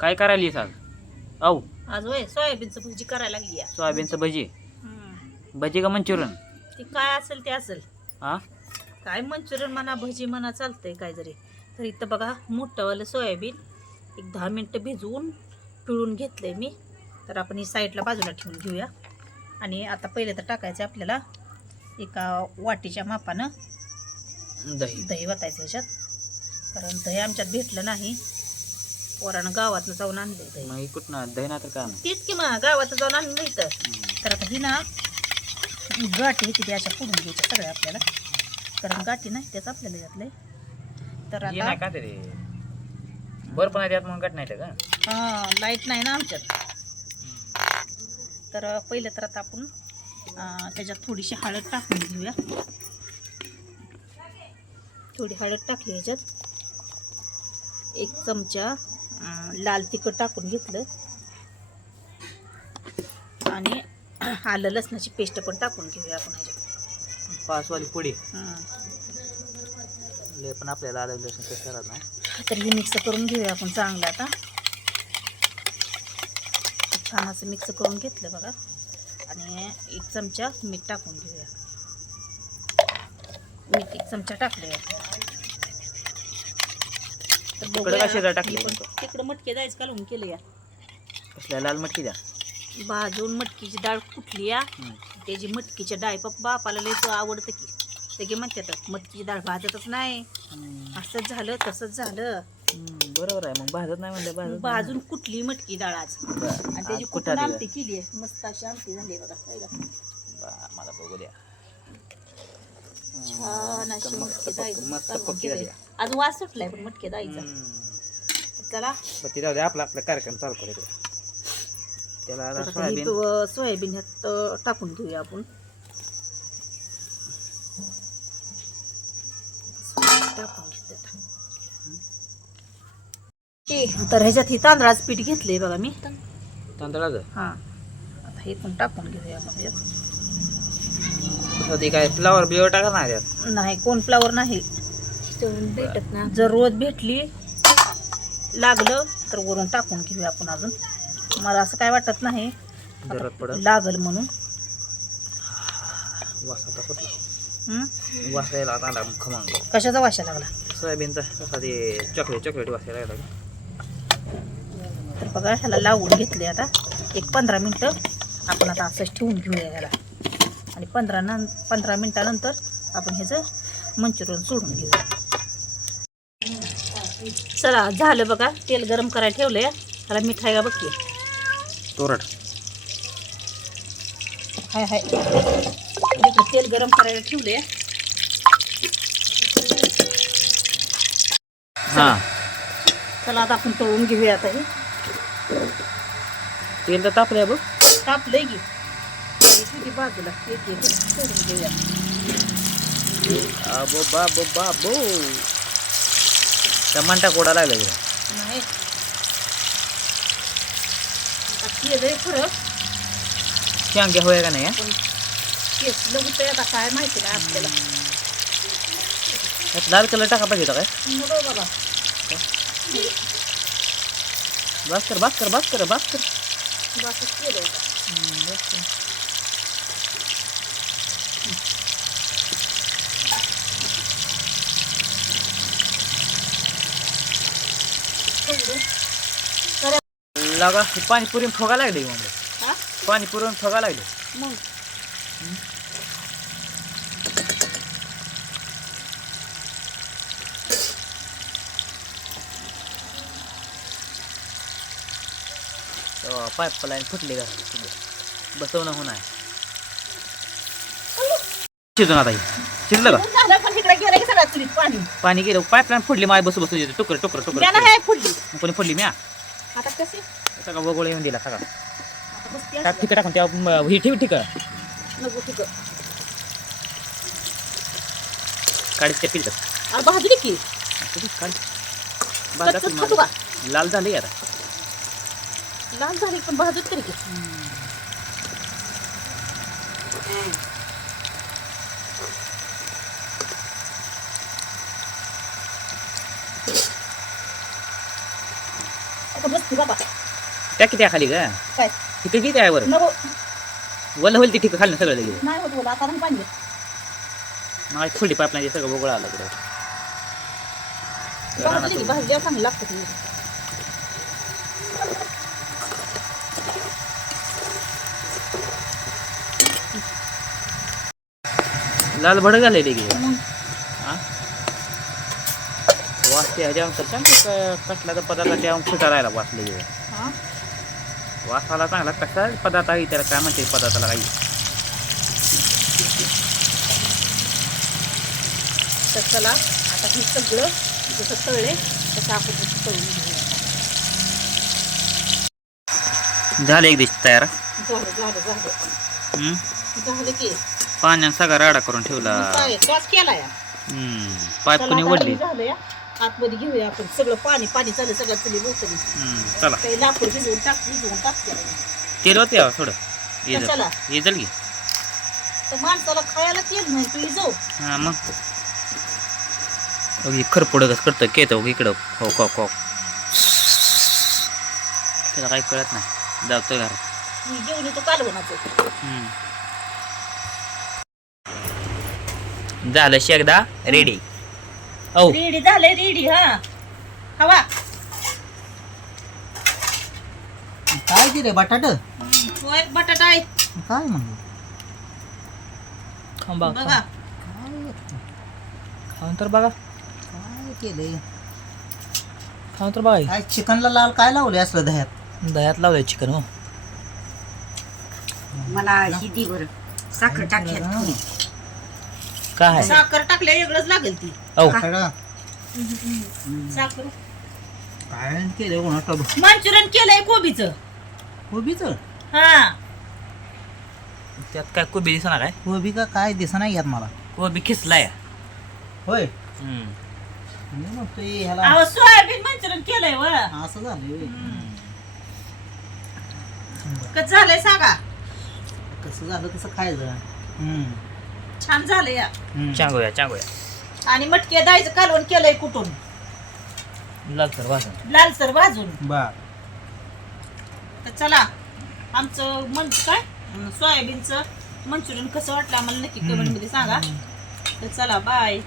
काय करायलीस आज? औ. आज वय सोयाबीनचं भजी करायला लागली आहे. सोयाबीनचं भजी? हम्म. भजी का मंचुरियन? ती काय असेल ते असेल. हा काय मंचुरियन म्हणा भजी म्हणा चालतंय काय जरी तर इथं बघा मोठंवालं सोयाबीन एक दहा मिनटं भिजवून पिळून घेतलंय मी. तर आपण ही साईडला बाजूला ठेवून घेऊया. आणि आता पहिले तर टाकायचं आपल्याला एका वाटीच्या मापानं. दही. दही वतायचं ह्याच्यात कारण दही आमच्यात भेटलं नाही. पोरानं गावातनं जाऊन दही मग कुठं दही ना तर का तीच की मग गावात जाऊन आणलं इथं. तर आता ही ना गाठी होती ती अशा फोडून घ्यायच्या सगळ्या आपल्याला. कारण गाठी नाही त्याच आपल्याला यातले तर हे आता का बर पण आहे त्यात मग गट नाही का? हा लाइट नाही ना आमच्यात. तर पहिलं तर आता आपण त्याच्यात थोडीशी हळद टाकून घेऊया. थोडी हळद टाकली ह्याच्यात. एक चमचा लाल तिखट टाकून घेतलं. आणि आलं लसणाची पेस्ट पण टाकून घेऊया आपण ह्याच्यात. पाच वाली पुडी पण आपल्याला आलं लसूण पेस्ट नाही तर हे मिक्स करून घेऊया आपण चांगलं आता. छान असं मिक्स करून घेतलं बघा. आणि एक चमचा मीठ टाकून घेऊया. मीठ एक चमचा टाकले तिकडं कशाला टाकली? तिकडं मटके जायचं घालून केलं या? कसल्या लाल मटकी द्या. भाजून मटकीची डाळ कुठली या. त्याची मटकीची डाळ पप्पा बापाला लय तो आवडतं की. ते की म्हणतात मटकीची डाळ भाजतच नाही. असंच झालं तसंच झालं. बरोबर आहे मग भाजत नाही म्हणलं भाजून कुठली मटकी डाळ आज. आणि त्याची कुठं आमटी केली आहे? मस्त अशी आमटी झाली बघा मला बघू द्या. छान अशी मटकी. झाली. आज वास सुटलाय पण मटकी डाळीचा चला. ती जाऊ दे आपला आपला कार्यक्रम चालू करू त्याला सोयाबीन ह्यात टाकून घेऊया आपण. टाकून घेते तर ह्याच्यात ही तांदळाचं पीठ घेतलंय बघा मी. तांदळाचं? हा. आता हे पण टाकून घेऊया आपण ह्याच्यात ते काय फ्लावर बिवर टाका ना त्यात? नाही कॉर्नफ्लावर नाही. भेटत ना जर रोज भेटली लागलं तर वरून टाकून घेऊया आपण अजून. मला असं काय वाटत नाही. पडत. लागल म्हणून. वास आता कुठला? हं? वास यायला आता आला खमंग. कशाचा वाशा लागला? सोयाबीनचा. ते चॉकलेट चॉकलेट वास यायला लागला. तर बघा ह्याला लावून घेतले आता. एक पंधरा मिनटं आपण आता असंच ठेवून घेऊया ह्याला आणि पंधरा नं पंधरा मिनटानंतर आपण ह्याचं मंचुरियन सोडून घेऊया चला झालं बघा तेल गरम करायला ठेवलं आहे ह्याला मीठ आहे का. बघते तोरट हाय. हाय तेल गरम करायला ठेवले हां. चला आता आपण तळून घेऊया आता हे. तेल तर तापलंय बघ. तापलंय की. बाजूला एक एक सोडून घेऊया बाबो बाबो बाबो टमाटा कोडा लागला नाही. आता केलंय खरं. शांग्या होय का नाही हा? पण केसलं होतंय आता काय माहिती नाही आपल्याला. लाल कलर टाका पाहिजे होता काय? नको बाबा. बास कर बास कर बास कर बास कर. बाकीच केलंय. आता. लागा पाणीपुरी फगा लागली मग हा? पाणीपुरी फगा लागली? मग? पाईप लाईन फुटली का? बसवणं होणार. शिजून आता. शिजलं का? झालं पण तिकडे गेलं की सगळ्या चुलीत पाणी. गेलं. फुटली माय बसू बसू टुकर टुकर टुकर त्यानं आहे फुडली. कोणी फुटली म्या? आता कशी? सगळा वगोळ येऊन दिला सगळा. आता बसते टाक. ठिका टाकून त्या ही ठेव ठिका नको ठीक काढीत त्या पिलतात अरे भाजली की. काढ. कच्चच खातो का लाल झाली आता. लाल झाली पण भाजत तरी की बसते बाबा त्या किती खाली का काय? तिथे किती आहे नको. वल होईल ती ठिकाण खाल्लं सगळं लगेच. नाही होत बोला आता नाही पाणी खोली पाईपलाईन सगळं बघून आलं इकडे भाजली की भाजल्यावर चांगलं लागतं ते. लाल भडक झाले लगेच मग हा ते ह्याच्या कसला तर पदार्थ त्या फुटा राहिला वास लगेच हा? वास आला चांगला कसा पदार्थ आहे त्याला काय म्हणते पदार्थाला काही? तर चला आता हे सगळं जसं तळले तसं आपण तसं तळून घेऊया. झालं एक दिवशी तयार. झालं झालं झालं. हम्म. झालं की. पाण्यानं सगळा राडा करून ठेवला. केला या हम्म. पाईप कोणी ओढली? झालं या. आतमध्ये घेऊया आपण. सगळं पाणी पाणी चालू सगळं चली बोतली हम्म, चला. काही लाकूड भिजवून टाक भिजवून तेल होते यावं थोडं. ये कशाला? ये जल की तर माणसाला खायला तेल नाही तू जाऊ हा मग. अगदी खरपुडं कसं करतं केतं इकडं. हो त्याला काही कळत नाही. जातोय घरात मी घेऊन येतो कालवणाचं हम्म. झालं शेकदा रेडी औ. रेडी झालंय रेडी हा. हवा काय ते रे बटाट? होय बटाटा आहे. काय म्हणलं? बघा. खाऊन तर बघा. काय केलंय? खाऊन तर बघा. काय चिकनला लाल काय लावले असलं दह्यात? दह्यात लावलंय चिकन हो. मला ही दी बरं. साखर आहे साखर टाकल्या वेगळंच लागेल ती. औ. सगळं साखर. काय केलंय कोणा टब मंचुरियन केलंय कोबीचं. कोबीच? हा. त्यात काय कोबी दिसणार काय? कोबी का काय दिसा नाही यात मला. कोबी खिसलाय. होय. हम्म. मी म्हणतोय ह्याला. अहो सोयाबीन मंचुरियन केलंय व. असं झालंय होय. कसं झालंय सांगा. कसं झालं तसं खायचं. हम्म. छान झालंय या. हम्म. चांगूया चांगूया आणि मटके दायचं कालवण केलंय कुठून? लाल तर वाजन. लालसर भाजून बर. तर चला आमचं मन काय? अं, सोयाबीनचं. मंचुरियन कसं वाटलं आम्हाला नक्की कमेंटमध्ये सांगा. तर चला बाय